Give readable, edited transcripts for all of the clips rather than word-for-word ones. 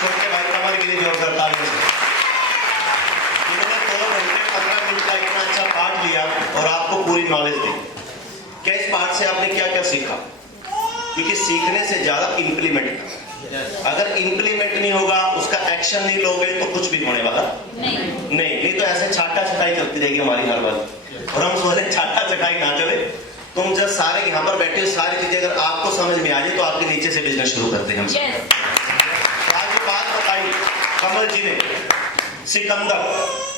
छोटे भाई कमर के लिए जोरदार तालियां। इन्होंने 2 घंटे 15 मिनट का इतना अच्छा पाठ लिया और आपको पूरी नॉलेज दी। क्या इस पाठ से आपने क्या क्या सीखा? क्योंकि सीखने से ज्यादा इम्प्लीमेंट करना। अगर इम्प्लीमेंट नहीं होगा, उसका एक्शन नहीं लोगे तो कुछ भी होने वाला नहीं तो ऐसे छाटा छटाई चलती रहेगी हमारी हर बार। और हम सोच रहे छाटा छटाई ना चले। तुम जब सारे यहाँ पर बैठे हो, सारी चीजें अगर आपको समझ में आ जाए तो आपके नीचे से बिजनेस शुरू करते हैं हम। तो आज जो बात बताई कमल जी ने, सिकंदर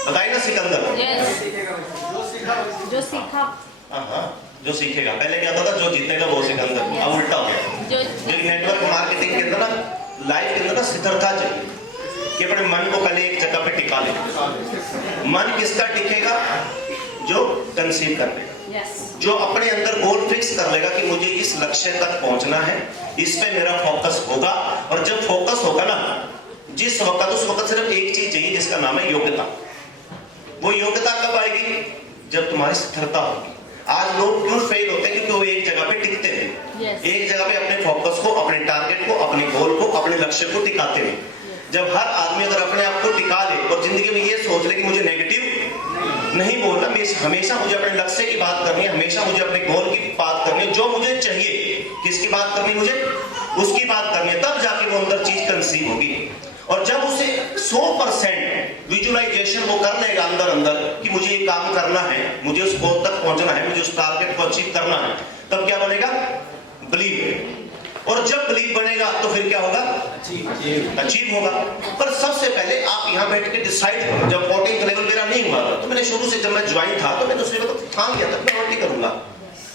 बताई ना, सिकंदर जो सीखेगा। पहले क्या होता था, जो जीतेगा वो सिकंदर। अब उल्टा हो गया। जो नेटवर्क मार्केटिंग के अंदर ना, लाइफ के अंदर ना स्थिरता चाहिए कि अपने मन को पहले एक जगह पे टिका ले। मन किसका टिकेगा? जो कंसीव कर लेगा, जो अपने अंदर गोल फिक्स कर लेगा कि मुझे इस लक्ष्य तक पहुंचना है, इस पे मेरा फोकस होगा। और जब फोकस होगा ना, जिस वक्त, उस वक्त सिर्फ एक चीज चाहिए जिसका नाम है योग्यता। वो योग्यता कब आएगी? जब तुम्हारी स्थिरता होगी। आज लोग क्यों फेल होते हैं? क्योंकि वो एक जगह पे टिकते हैं। एक जगह पे अपने फोकस को, अपने टारगेट को, अपने गोल को, अपने लक्ष्य को टिकाते हैं। जब हर आदमी अगर अपने आप को टिका ले और जिंदगी में ये सोच ले कि मुझे नेगेटिव नहीं बोलना, हमेशा मुझे अपने लक्ष्य की बात करनी है, हमेशा मुझे अपने गोल की बात करनी है, जो मुझे चाहिए, किसकी बात करनी मुझे, उसकी बात करनी है, तब जाके वो अंदर चीज कंसीव होगी। और जब उसे 100% विजुअलाइजेशन वो कर लेगा अंदर अंदर कि मुझे ये काम करना है, मुझे उस गोल तक पहुंचना है, मुझे उस टारगेट को अचीव करना है, तब क्या बनेगा? बिलीव। और जब बिलीव बनेगा तो फिर क्या होगा? अचीव होगा। पर सबसे पहले आप यहाँ बैठ के डिसाइड करो। जब 14th लेवल मेरा नहीं हुआ था तो मैंने शुरू से, जब मैं ज्वाइन था तो मैंने उसने तो ठान लिया था मैं और नहीं करूंगा,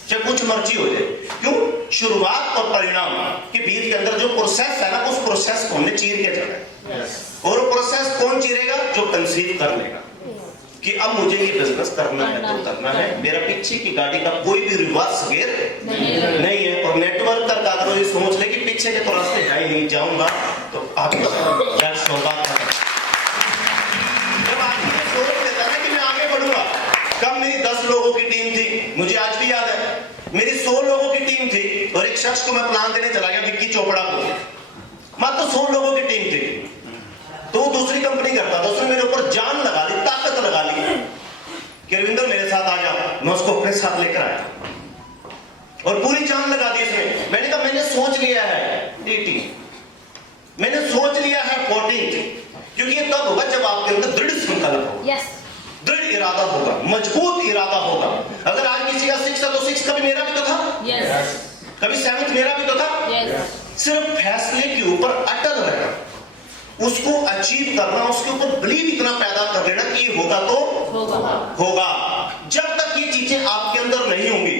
चाहे कुछ मर्जी हो जाए। क्यों? शुरुआत और परिणाम के बीच के अंदर जो प्रोसेस है ना, उस प्रोसेस को हमने चीर के चलना है। और वो प्रोसेस कौन चीरेगा? जो कंसीव कर लेगा कि अब मुझे ये बिजनेस करना है तो करना है। मेरा पीछे की गाड़ी का कोई भी रिवर्स गियर नहीं है। और नेटवर्क का अगर ये सोच ले कि पीछे के तो रास्ते है ही नहीं, जाऊंगा तो आगे जब आदमी ये सोच लेता है कि मैं आगे बढ़ूंगा। कब मेरी 10 लोगों की टीम थी, मुझे आज भी याद है। मेरी 100 लोगों की टीम थी और एक शख्स को मैं प्लान देने चला गया, विक्की चोपड़ा को। मात्र 100 लोगों की टीम थी, तो वो दूसरी कंपनी करता था। उसने मेरे ऊपर जान लगा ली, ताकत लगा ली कि रविंदर मेरे साथ आ जा। मैं उसको अपने साथ लेकर आया और पूरी जान लगा दी उसने। मैंने कहा मैंने सोच लिया है 18, मैंने सोच लिया है 14, क्योंकि ये तब होगा जब आपके अंदर दृढ़ संकल्प होगा, दृढ़ इरादा होगा, मजबूत इरादा होगा। अगर आज किसी का 6 था तो 6 कभी मेरा भी तो था, कभी 7 मेरा भी तो था। सिर्फ फैसले के ऊपर अटल रहना, उसको अचीव करना, उसके ऊपर बिलीव इतना पैदा कर लेना कि ये होगा तो होगा। जब तक ये चीजें आपके अंदर नहीं होंगी,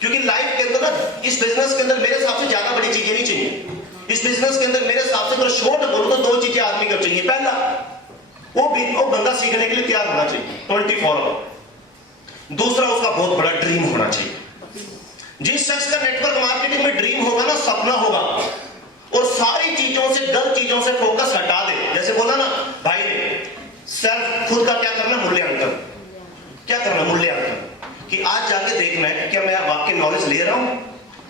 क्योंकि लाइफ के अंदर ना, इस बिजनेस के अंदर मेरे हिसाब से ज्यादा बड़ी चीजें नहीं चाहिए। इस बिजनेस के अंदर मेरे हिसाब से अगर शॉर्ट बोलो तो 2 चीजें आदमी को चाहिए। पहला, वो बंदा सीखने के लिए तैयार होना चाहिए 24 आवर। दूसरा, उसका बहुत बड़ा ड्रीम होना चाहिए। जिस शख्स का नेटवर्क मार्केटिंग में ड्रीम होगा ना, सपना होगा, और सारी चीजों से, गलत चीजों से फोकस हटा दे। जैसे बोला ना भाई ने, सेल्फ, खुद का क्या करना? मूल्यांकन। क्या करना? मूल्यांकन। कि आज जाके देखना है क्या मैं वाकई नॉलेज ले रहा हूं,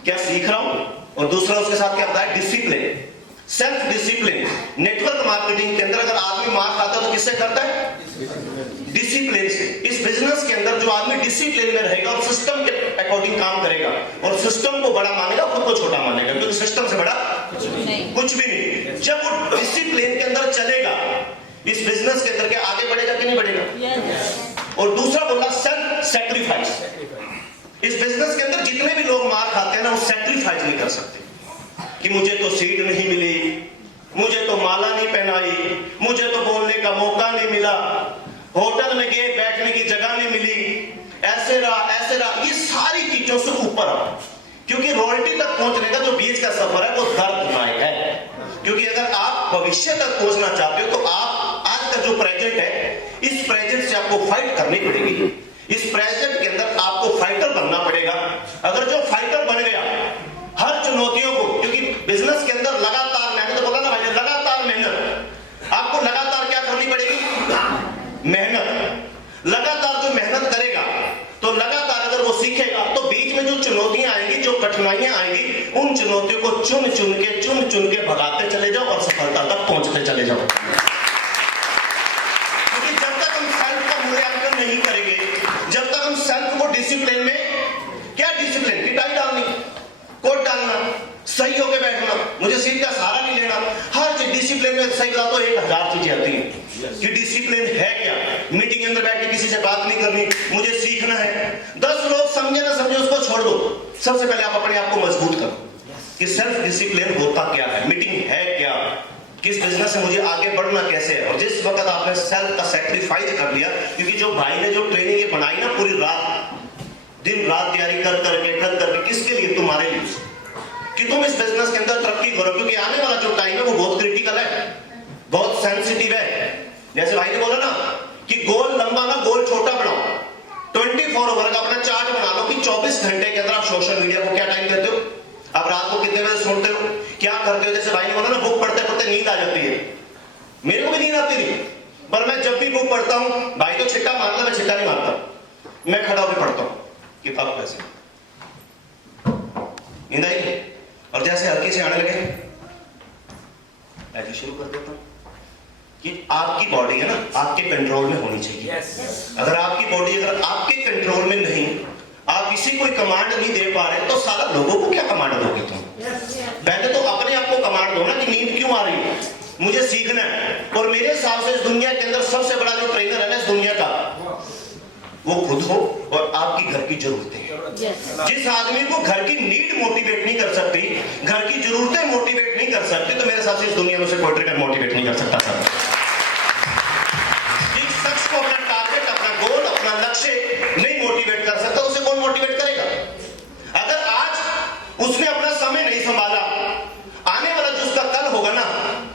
क्या सीख रहा हूं। और दूसरा उसके साथ क्या बताया? Discipline, self discipline. Network marketing के अंदर अगर आदमी मार खाता है तो किससे करता है? डिसिप्लिन से। इस बिजनेस के अंदर जो आदमी डिसिप्लिन में रहेगा और सिस्टम के अकॉर्डिंग काम करेगा और सिस्टम को बड़ा मानेगा, खुद को छोटा मानेगा, क्योंकि सिस्टम से बड़ा कुछ भी नहीं। जब वो डिसिप्लिन के अंदर चलेगा, इस बिजनेस के अंदर के आगे बढ़ेगा कि नहीं बढ़ेगा। और दूसरा बोला सेल्फ सैक्रिफाइस। इस बिजनेस के अंदर जितने भी लोग मार खाते हैं ना, वो सैक्रिफाइस नहीं कर सकते कि मुझे तो सीट नहीं मिली, मुझे तो माला नहीं पहनाई, मुझे तो बोलने का मौका नहीं मिला, होटल में गए बैठने की जगह नहीं मिली, ऐसे रहा। ये सारी चीजों से ऊपर आओ, क्योंकि रॉयल्टी तक पहुंचने का जो बीच का सफर है वो दर्दनाक है। क्योंकि अगर आप भविष्य तक पहुंचना चाहते हो तो आप आज का जो प्रेजेंट है, इस प्रेजेंट से आपको फाइट करनी पड़ेगी। इस प्रेजेंट के अंदर आपको फाइटर बनना पड़ेगा। अगर जो फाइटर बन गया हर चुनौतियों को, क्योंकि बिजनेस के अंदर लगातार मेहनत, बोला ना भाई, लगातार मेहनत। आपको लगातार क्या करनी पड़ेगी? मेहनत। लगातार जो मेहनत करेगा तो लगातार अगर वो सीखेगा तो बीच में जो चुनौतियां आएंगी, जो कठिनाइयां आएंगी, उन चुनौतियों को चुन चुन के भगाते चले जाओ और सफलता तक पहुंचते चले जाओ। क्योंकि जब तक हम सेल्फ का मूल्यांकन नहीं करेंगे, जब तक हम सेल्फ को डिसिप्लिन में, क्या डिसिप्लिन की टाई डालनी, कोट डालना, सही होके बैठना, मुझे सीट का सहारा नहीं लेना, हर चीज डिसिप्लिन में। सही बता तो 1000 चीजें आती हैं कि डिसिप्लिन है क्या। मीटिंग के अंदर बैठ के किसी से बात नहीं करनी, मुझे सीखना है। 10 लोग समझे ना समझे उसको छोड़ दो, सबसे पहले आप अपने आप को मजबूत करो कि सेल्फ डिसिप्लिन होता क्या है, मीटिंग है क्या, किस बिजनेस से मुझे आगे बढ़ना कैसे है। और जिस वक्त आपने सेल्फ का सैक्रिफाइस कर लिया, क्योंकि जो भाई ने जो ट्रेनिंग ये बनाई ना पूरी रात दिन रात तैयारी कर करके किसके लिए, तुम्हारे लिए, कि तुम इस बिजनेस के अंदर तरक्की करो। क्योंकि आने वाला जो टाइम है वो बहुत क्रिटिकल है, बहुत सेंसिटिव है। जैसे भाई ने बोला ना कि गोल लंबा ना गोल छोटा बनाओ, 24 ओवर का अपना चार्ट बना लो कि 24 घंटे के अंदर आप सोशल मीडिया को क्या टाइम देते हो, आप रात को कितने बजे सोते हो, क्या करते हो। जैसे भाई ने बोला ना बुक पढ़ते पढ़ते नींद आ जाती है, मेरे को भी नींद आती नहीं, पर मैं जब भी बुक पढ़ता हूं, भाई तो छिट्टा मारता, मैं छिट्टा नहीं मारता, मैं खड़ा होकर पढ़ता हूं किताब कैसे। नींद आई और जैसे हल्की से आने लगे ऐसे शुरू कर देता हूं कि आपकी बॉडी है ना आपके कंट्रोल में होनी चाहिए। अगर आपकी बॉडी अगर आपके कंट्रोल में नहीं, आप किसी कोई कमांड नहीं दे पा रहे, तो सारा लोगों को क्या कमांड दोगे तुम। पहले तो अपने आप को कमांड दो ना कि नींद क्यों आ रही है, मुझे सीखना है। और मेरे हिसाब से इस दुनिया के अंदर सबसे बड़ा जो ट्रेनर है ना इस दुनिया का, वो खुद हो और आपकी घर की जरूरतें। जिस आदमी को घर की नीड मोटिवेट नहीं कर सकती, घर की जरूरतें मोटिवेट नहीं कर सकती, तो मेरे हिसाब से इस दुनिया में से कोई ट्रेनर मोटिवेट नहीं कर सकता सर। जिस शख्स को अपना टारगेट, अपना गोल, अपना लक्ष्य नहीं मोटिवेट कर सकता, उसे कौन मोटिवेट करेगा। अगर आज उसने अपना समय नहीं संभाला, आने वाला जो उसका कल होगा ना,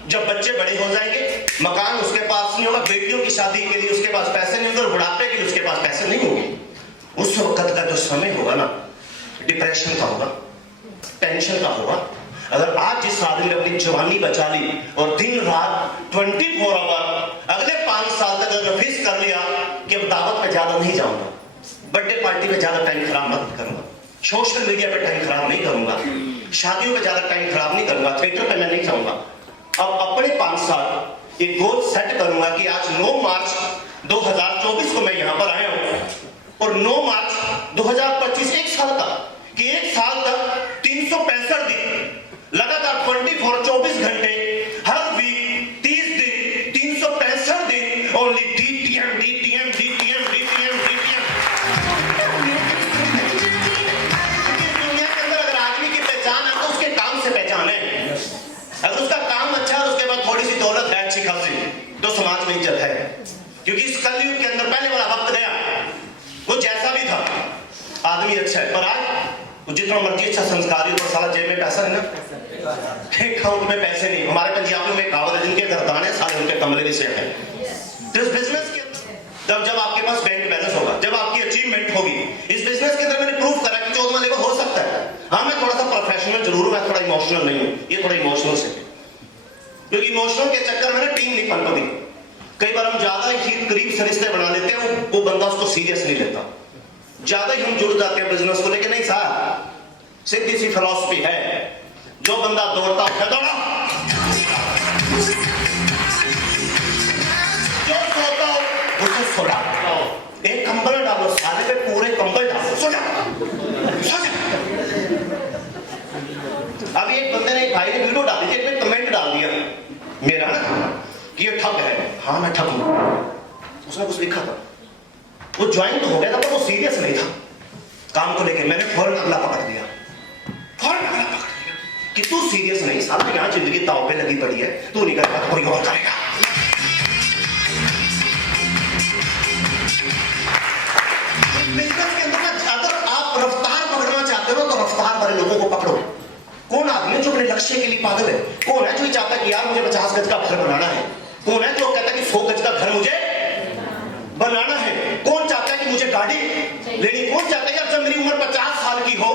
जब बच्चे बड़े हो जाएंगे, मकान उसके पास नहीं होगा, बेटियों की शादी के लिए उसके पास पैसे नहीं होंगे, और बुढ़ापे के लिए उसके पास पैसे नहीं होंगे, उस वक्त का जो समय होगा ना डिप्रेशन का होगा, टेंशन का होगा। अगर आज जिस आदमी ने अपनी जवानी बचा ली और दिन रात 24 आवर अगले 5 साल तक अगर फिक्स कर लिया कि अब दावत पे ज्यादा नहीं जाऊंगा, बर्थडे पार्टी में ज्यादा टाइम खराब मत करूंगा, सोशल मीडिया पे टाइम खराब नहीं करूंगा, शादियों पे ज्यादा टाइम खराब नहीं करूंगा, थिएटर पे मैं नहीं जाऊंगा, अब अपने 5 साल एक गोल सेट करूंगा कि आज 9 मार्च 2024 को मैं यहां पर आया हूं और 9 मार्च 2025 एक साल का, कि एक साल तक 365 दिन लगातार 24 घंटे हर वीक 30 दिन 365 दिन only DTM DTM DTM DTM DTM। दुनिया के अंदर अगर आदमी की पहचान है तो उसके काम से पहचान है। अगर उसका काम अच्छा है उसके बाद थोड़ी सी दौलत है अच्छी खासी, तो समाज में इज्जत है। क्योंकि इस कलयुग के अंदर पहले वाला वक्त गया, वो जैसा भी था आदमी अच्छा है, पर आज जितना मर्जी अच्छा संस्कारी तो साला जेब में पैसा है ना, अकाउंट में पैसे नहीं। हमारे पंजाबियों में कहावत है जिनके गर्दान है साले उनके कमरे भी सेट है। तो इस बिजनेस के अंदर जब आपके पास बैंक बैलेंस होगा, जब आपकी अचीवमेंट होगी, इस बिजनेस के अंदर मैंने प्रूफ करा कि 14वां लेवल हो सकता है। हाँ मैं थोड़ा सा प्रोफेशनल जरूर हूं, मैं थोड़ा इमोशनल नहीं हूं, ये थोड़ा इमोशनल से, क्योंकि इमोशनल के चक्कर में ना टीम नहीं बन पाती। कई बार हम ज्यादा ही करीब से रिश्ते बना लेते हैं, वो बंदा उसको सीरियस नहीं लेता, ज्यादा ही हम जुड़ जाते हैं बिजनेस को लेके। नहीं साहब, सीधी सी फिलॉसफी है, जो बंदा दौड़ता है दौड़ा, जो सोता हो उसे सोड़ा, एक कंबल डालो सारे पे, पूरे कंबल डालो, सो जा। अभी एक बंदे ने, एक भाई ने वीडियो डाली थी, एक कमेंट डाल दिया मेरा ना कि ये ठग है। हाँ मैं ठग हूं, उसने कुछ लिखा था, वो ज्वाइन तो हो गया था पर वो सीरियस नहीं था काम को लेके। मैंने फौरन अगला पकड़ दिया, फौरन अगला पकड़ दिया कि तू सीरियस नहीं, साला यहाँ जिंदगी दांव पे लगी पड़ी है, तू नहीं करेगा कोई और करेगा। बिजनेस के अंदर अगर आप रफ्तार पकड़ना चाहते हो तो रफ्तार वाले लोगों को पकड़ो। कौन आदमी जो अपने लक्ष्य के लिए पागल है? कौन है जो चाहता है कि यार मुझे 50 गज का घर बनाना है? कौन है जो कहता है कि 100 गज का घर मुझे बनाना है? कौन चाहता है कि मुझे गाड़ी लेनी? कौन चाहता है यार जब मेरी उम्र 50 साल की हो,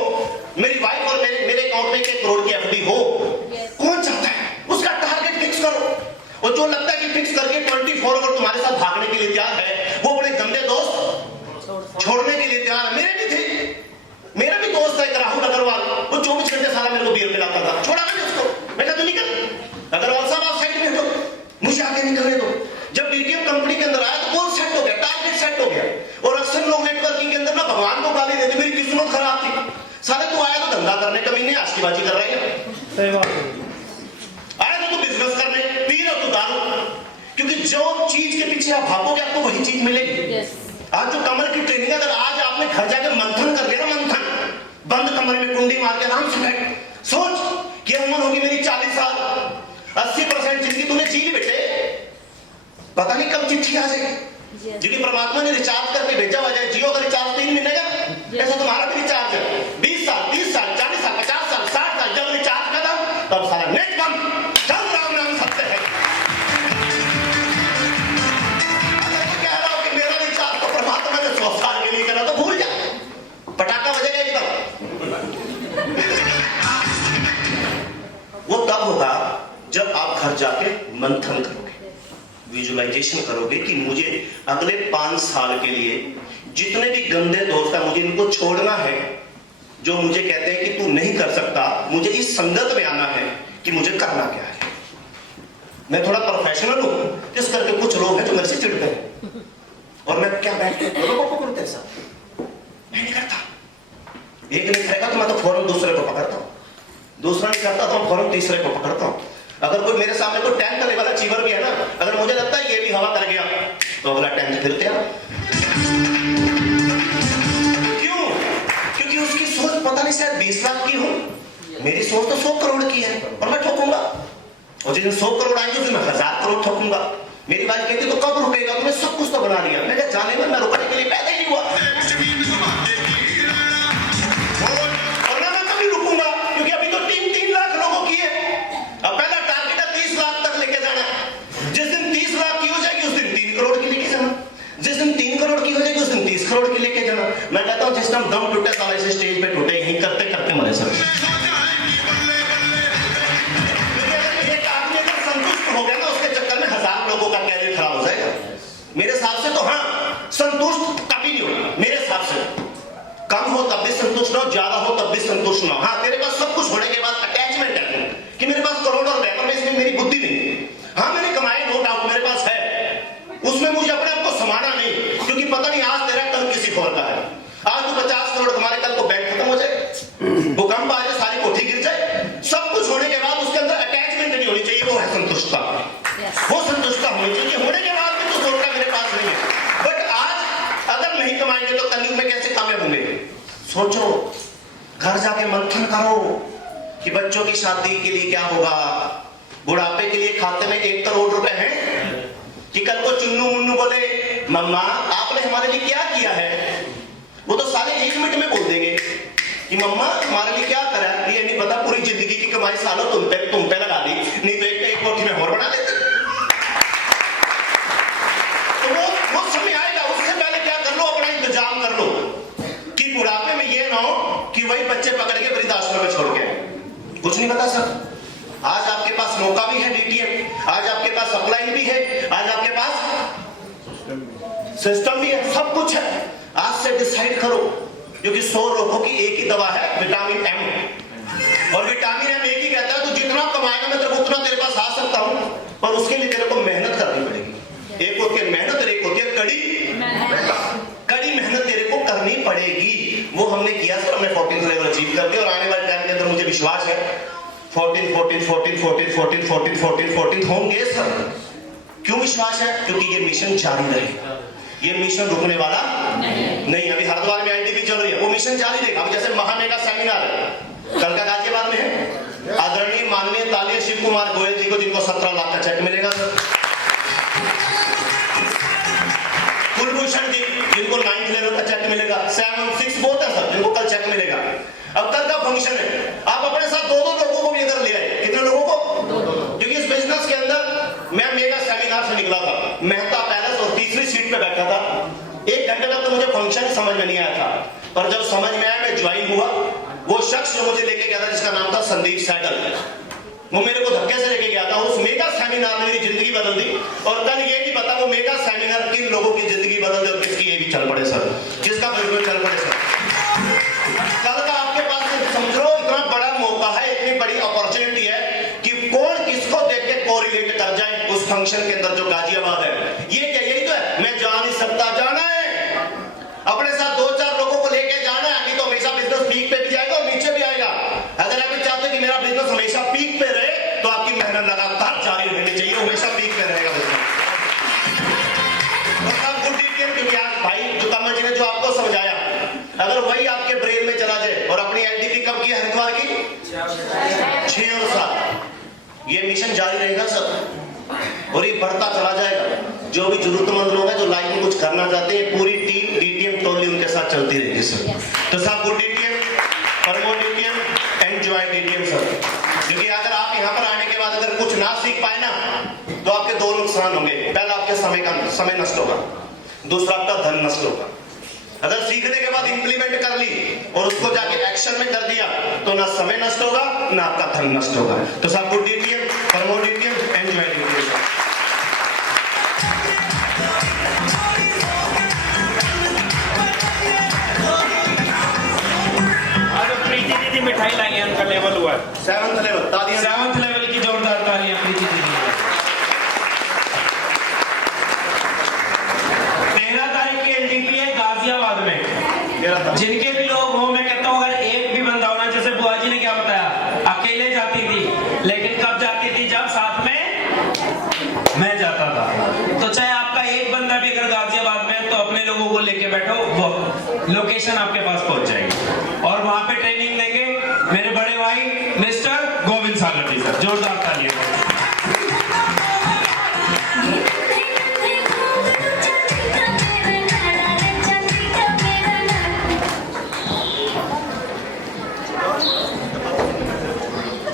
मेरी वाइफ और मेरे अकाउंट में 1 करोड़ की FD हो? कौन चाहता है? उसका टारगेट फिक्स करो। और जो लगता है कि फिक्स करके 24 आवर तुम्हारे साथ भागने के लिए तैयार है, वो अपने गंदे दोस्त छोड़ने के लिए तैयार है। मेरा भी दोस्त है एक राहुल अग्रवाल, वो 24 घंटे साला मेरे को बियर पिलाता था, छोड़ा मैंने उसको। मैं कहा तू निकल, अग्रवाल साहब आगे निकलने दो। जब डीटीएम कंपनी के अंदर आया तो गोल सेट हो गया, टारगेट सेट हो गया। और अक्सर लोग नेटवर्किंग के अंदर ना भगवान को गाली देते, मेरी किस्मत खराब थी। साले तू आया तो धंधा करने, कमीने आशिकीबाजी कर रहे हैं। सही बात। आया तो बिजनेस करने, पी रहे हो तो दारू। क्योंकि जो चीज के पीछे आप भागोगे आपको वही चीज मिलेगी। आज जो कमर की ट्रेनिंग, अगर आज आपने घर जाकर मंथन कर लिया ना, मंथन, बंद कमरे में कुंडी मार के आराम से बैठ, सोच कि उम्र होगी मेरी 40 साल, 80% जिंदगी तूने जी ली बेटे, पता नहीं कब चिट्ठी आ जाएगी। जिन्हें परमात्मा ने रिचार्ज करके भेजा हुआ है, जियो का रिचार्ज 3 महीने का, ऐसा तुम्हारा भी रिचार्ज है। 20 साल, 30 साल, 40 साल, 50 साल, 60 साल, जब रिचार्ज खत्म तब सारा नेट बंद। चल राम नाम सत्य है। अगर मैं कह रहा हूं कि मेरा रिचार्ज तो परमात्मा ने 100 साल के लिए करा, तो भूल जा, पटाखा बजेगा एकदम। वो तब होगा जब आप घर जाके मंथन करोगे, विजुअलाइजेशन करोगे कि मुझे अगले 5 साल के लिए जितने भी गंदे दोस्त हैं मुझे इनको छोड़ना है। जो मुझे कहते हैं कि तू नहीं कर सकता, मुझे इस संगत में आना है कि मुझे करना क्या है। मैं थोड़ा प्रोफेशनल हूं, इस करके कुछ लोग हैं जो मेरे से चिढ़ते हैं, और मैं क्या बैठ के लोगों को करते ऐसा मैं नहीं करता। एक नहीं करेगा तो मैं तो फौरन दूसरे को पकड़ता हूं, दूसरा नहीं करता तो फौरन तीसरे को पकड़ता हूं। अगर कोई मेरे सामने कोई टैंक करने वाला चीवर भी है ना, अगर मुझे लगता है ये भी हवा कर गया तो अगला टैंक फिर तैयार। क्यों? क्योंकि उसकी सोच पता नहीं शायद 20 लाख की हो, मेरी सोच तो 100 करोड़ की है, और मैं ठोकूंगा। और जिस दिन 100 करोड़ आएंगे उस दिन मैं 1000 करोड़ ठोकूंगा। मेरी बात कहती तो कब रुकेगा, तुम्हें सब कुछ तो बना लिया। मैं क्या जाने में मैं रुकने के लिए पैदा ही नहीं हुआ, और मैं कभी रुकूंगा, क्योंकि अभी तो 3 लाख लोगों की है। अब पहला टारगेट है 30 लाख तक लेके जाना। जिस दिन 30 लाख की हो जाएगी उस दिन 3 करोड़ की लेके जाना, जिस दिन 3 करोड़ की हो जाएगी उस दिन 30 करोड़ की लेके जाना। मैं कहता हूं जिस टाइम दम टूटे साले से स्टेज पे टूटे, यही करते करते मरे सब। एक आदमी अगर संतुष्ट हो गया ना, उसके चक्कर में 1000 लोगों का कैरियर खराब हो जाएगा। मेरे हिसाब से तो हाँ, संतुष्ट कभी नहीं होगा मेरे हिसाब से। कम हो तब भी संतुष्ट रहो, ज्यादा हो तब भी संतुष्ट ना हो। हाँ, तेरे पास सब कुछ होने के बाद अटैचमेंट है कि मेरे पास करोड़ों रुपए, पर इसमें मेरी बुद्धि नहीं। हाँ, मैंने कमाए, नो डाउट मेरे पास है, उसमें मुझे अपने आप को समाना नहीं, क्योंकि पता नहीं आज तेरा कल किसी और का है। आज तू 50 करोड़ तुम्हारे, कल को बैंक खत्म हो जाए, भूकंप आ जाए, सारी कोठी गिर जाए, सब कुछ होने के बाद उसके अंदर अटैचमेंट नहीं होनी चाहिए। वो है संतुष्टता, वो संतुष्टता होनी चाहिए। होने के बाद भी तो सोचता मेरे पास नहीं है, बट आज अगर नहीं कमाएंगे तो कलयुग में कैसे कामयाब होंगे। सोचो, घर जाके मंथन करो कि बच्चों की शादी के लिए क्या होगा, बुढ़ापे के लिए खाते में 1 करोड़ रुपए हैं, कि कल को चुन्नू मुन्नू बोले मम्मा आपने हमारे लिए क्या किया है, वो तो साले 1 मिनट में बोल देंगे कि मम्मा हमारे लिए क्या करा। ये नहीं पता पूरी जिंदगी की कमाई सालों तुम पे लगा दी, नहीं तो एक कोठी में और बना देते। तो वो समय आएगा, उससे पहले क्या कर लो, अपना इंतजाम कर लो कि बुढ़ापे में ये ना हो कि वही बच्चे पकड़ के वृद्धाश्रम में छोड़ के। कुछ नहीं पता सर, आज आपके पास मौका भी है डीटीएम, आज आपके पास अपलाइन भी है, आज आपके पास सिस्टम भी है, सब कुछ है। आज से डिसाइड करो, क्योंकि 100 रोगों की एक ही दवा है, विटामिन एम। और विटामिन एम एक ही कहता है, तो जितना कमाएगा मैं तेरे को उतना तेरे पास आ सकता हूं, पर उसके लिए तेरे को मेहनत करनी पड़ेगी। एक होती है मेहनत और एक होती है कड़ी मेहनत तेरे को करनी पड़ेगी। वो हमने किया सर, हमने 14th लेवल अचीव कर दिया, और आने वाले टाइम के अंदर मुझे विश्वास है 14 होंगे सर। क्यों विश्वास है? क्योंकि ये मिशन जारी रहेगा, ये मिशन रुकने वाला नहीं। अभी हरिद्वार में आईडीपी चल रही है, वो मिशन जारी रहेगा। अभी जैसे महामेगा सेमिनार कल का गाजियाबाद में है, आदरणीय माननीय तालिया शिव कुमार गोयल जी को, जिनको 17 लाख का चेक मिलेगा सर। कुलभूषण जी जिनको 9th लेवल का चेक मिलेगा, 7 6 बहुत है सर जिनको कल चेक मिलेगा। अब कल का फंक्शन है, आप अपने साथ 2-2 लोगों को भी अगर ले आए, कितने लोगों को? 2-2। क्योंकि इस बिजनेस के अंदर मैं मेगा सेमिनार से निकला था, मेहता पैलेस और तीसरी सीट पे बैठा था। 1 घंटे तक तो मुझे फंक्शन समझ में नहीं आया था, पर जब समझ में आया मैं ज्वाइन हुआ। वो शख्स जो मुझे लेके गया था, जिसका नाम था संदीप सैगल, वो मेरे को धक्के से लेके गया था। उस मेगा सेमिनार ने मेरी जिंदगी बदल दी। और कल ये नहीं पता वो मेगा सेमिनार किन लोगों की जिंदगी बदल दे और किसकी ये भी चल पड़े सर, किसका बिल्कुल चल पड़े सर। कल का आपके पास समझो इतना बड़ा मौका है, इतनी बड़ी अपॉर्चुनिटी है कि कौन किसको देख के कोरिलेट कर जाए, उस उस फंक्शन के अंदर जो गाजियाबाद है, ये क्या यही तो है? मैं जा नहीं सकता, जाना है अपने साथ 2-4 लोगों को लेके जाना है, नहीं तो हमेशा बिजनेस पीक पे भी जाएगा और नीचे भी आएगा। अगर आप चाहते हो कि मेरा बिजनेस हमेशा पीक पे रहे तो आपकी मेहनत लगातार जारी रहनी चाहिए, हमेशा पीक पे रहेगा बिजनेस। गुड डीटीएम, क्योंकि आज भाई जो कमल जी ने जो आपको समझाया, अगर वही आपके ब्रेन में चला जाए। और अपनी एलडीपी कब की है हरिद्वार की? 6 साल। ये मिशन जारी रहेगा सर, और ये बढ़ता चला जाएगा। जो भी जरूरतमंद लोग हैं जो लाइफ में कुछ करना चाहते हैं, पूरी टीम डीटीएम टोली उनके साथ चलती रहेगी सर। तो साहब good DTM, promote DTM, enjoy DTM sir. क्योंकि अगर आप यहाँ पर आने के बाद अगर कुछ ना सीख पाए ना, तो आपके 2 नुकसान होंगे। पहला आपके समय नष्ट होगा, दूसरा आपका धन नष्ट होगा। अगर सीखने के बाद इंप्लीमेंट कर ली और उसको जाके एक्शन में कर दिया, तो ना समय नष्ट होगा ना आपका धन नष्ट होगा। तो साहब good DTM, promote DTM, enjoy DTM. मिठाई लाई है, उनका लेवल हुआ है 7th लेवल, तालियां 7th लेवल की जोरदार तालियां प्रीति दीदी। 13 तारीख की एलडीपी है गाजियाबाद में। जिनके भी लोग हो, मैं कहता हूँ अगर एक भी बंदा होना, जैसे बुआ जी ने क्या बताया, अकेले जाती थी, लेकिन कब जाती थी? जब साथ में मैं जाता था। तो चाहे आपका एक बंदा भी अगर गाजियाबाद में है, तो अपने लोगों को लेके बैठो, वो लोकेशन आपके पास पहुंच जाएगी।